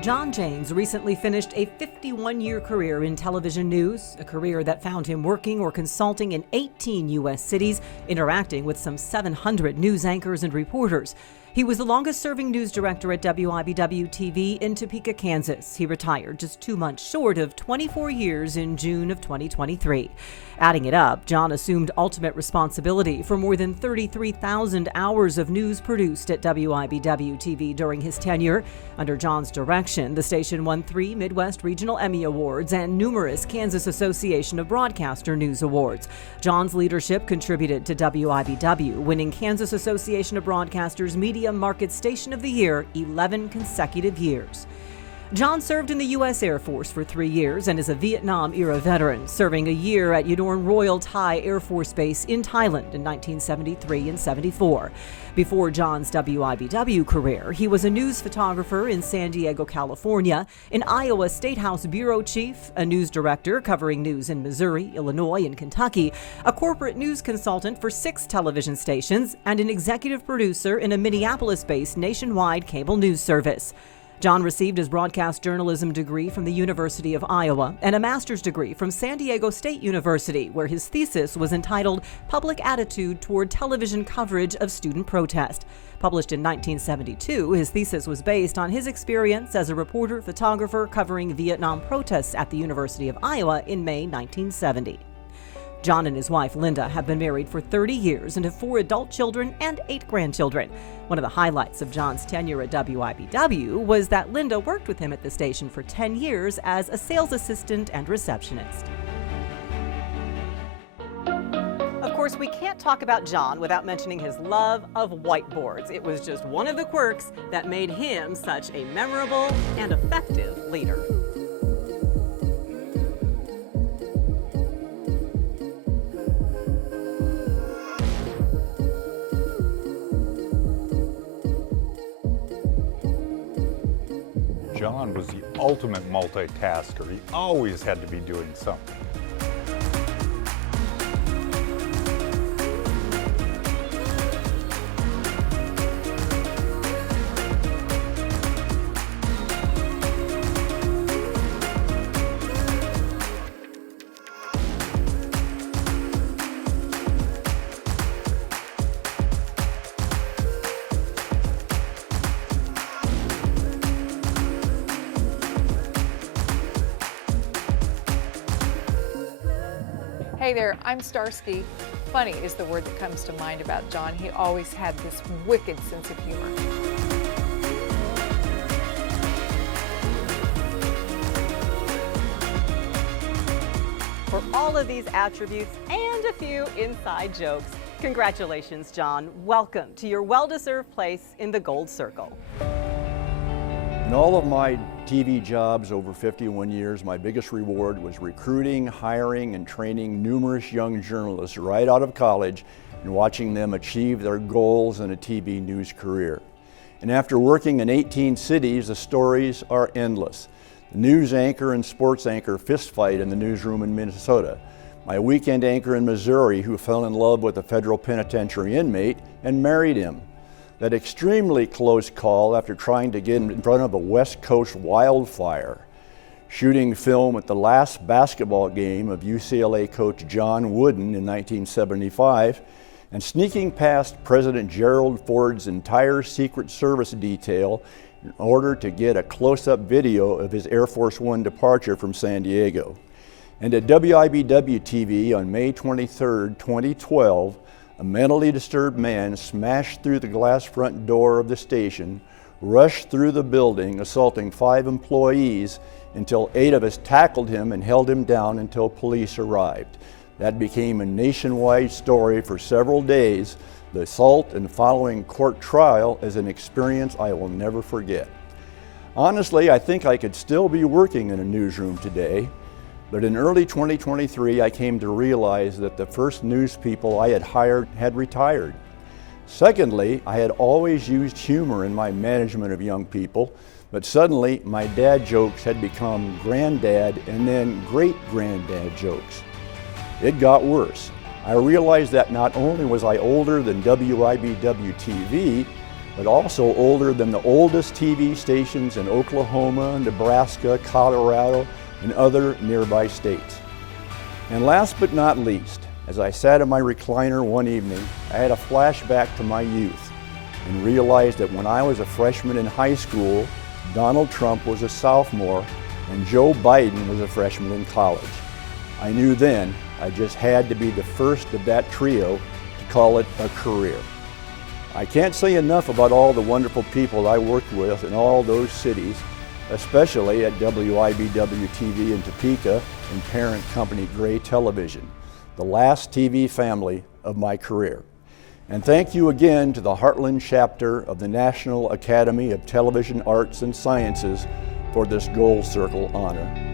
Jon Janes recently finished a 51-year career in television news, a career that found him working or consulting in 18 U.S. cities, interacting with some 700 news anchors and reporters. He was the longest-serving news director at WIBW-TV in Topeka, Kansas. He retired just 2 months short of 24 years in June of 2023. Adding it up, Jon assumed ultimate responsibility for more than 33,000 hours of news produced at WIBW-TV during his tenure. Under Jon's direction, the station won 3 Midwest Regional Emmy Awards and numerous Kansas Association of Broadcaster News Awards. Jon's leadership contributed to WIBW winning Kansas Association of Broadcasters Media Market Station of the Year 11 consecutive years. Jon served in the U.S. Air Force for 3 years and is a Vietnam-era veteran, serving a year at Udorn Royal Thai Air Force Base in Thailand in 1973 and 74. Before Jon's WIBW career, he was a news photographer in San Diego, California, an Iowa State House bureau chief, a news director covering news in Missouri, Illinois, and Kentucky, a corporate news consultant for 6 television stations, and an executive producer in a Minneapolis-based nationwide cable news service. Jon received his broadcast journalism degree from the University of Iowa and a master's degree from San Diego State University, where his thesis was entitled Public Attitude Toward Television Coverage of Student Protest. Published in 1972, his thesis was based on his experience as a reporter-photographer covering Vietnam protests at the University of Iowa in May 1970. Jon and his wife, Linda, have been married for 30 years and have 4 adult children and 8 grandchildren. One of the highlights of Jon's tenure at WIBW was that Linda worked with him at the station for 10 years as a sales assistant and receptionist. Of course, we can't talk about Jon without mentioning his love of whiteboards. It was just one of the quirks that made him such a memorable and effective leader. Jon was the ultimate multitasker. He always had to be doing something. Hey there, I'm Starsky. Funny is the word that comes to mind about Jon. He always had this wicked sense of humor. For all of these attributes and a few inside jokes, congratulations, Jon. Welcome to your well-deserved place in the Gold Circle. In all of my TV jobs over 51 years, my biggest reward was recruiting, hiring, and training numerous young journalists right out of college and watching them achieve their goals in a TV news career. And after working in 18 cities, the stories are endless. The news anchor and sports anchor fistfight in the newsroom in Minnesota. My weekend anchor in Missouri who fell in love with a federal penitentiary inmate and married him. That extremely close call after trying to get in front of a West Coast wildfire. Shooting film at the last basketball game of UCLA coach John Wooden in 1975, and sneaking past President Gerald Ford's entire Secret Service detail in order to get a close-up video of his Air Force One departure from San Diego. And at WIBW-TV on May 23, 2012, a mentally disturbed man smashed through the glass front door of the station, rushed through the building, assaulting 5 employees until 8 of us tackled him and held him down until police arrived. That became a nationwide story for several days. The assault and following court trial is an experience I will never forget. Honestly, I think I could still be working in a newsroom today. But in early 2023, I came to realize that the first news people I had hired had retired. Secondly, I had always used humor in my management of young people, but suddenly my dad jokes had become granddad and then great-granddad jokes. It got worse. I realized that not only was I older than WIBW-TV, but also older than the oldest TV stations in Oklahoma, Nebraska, Colorado, and other nearby states. And last but not least, as I sat in my recliner one evening, I had a flashback to my youth and realized that when I was a freshman in high school, Donald Trump was a sophomore and Joe Biden was a freshman in college. I knew then I just had to be the first of that trio to call it a career. I can't say enough about all the wonderful people I worked with in all those cities, especially at WIBW-TV in Topeka and parent company Gray Television, the last TV family of my career. And thank you again to the Heartland chapter of the National Academy of Television Arts and Sciences for this Gold Circle honor.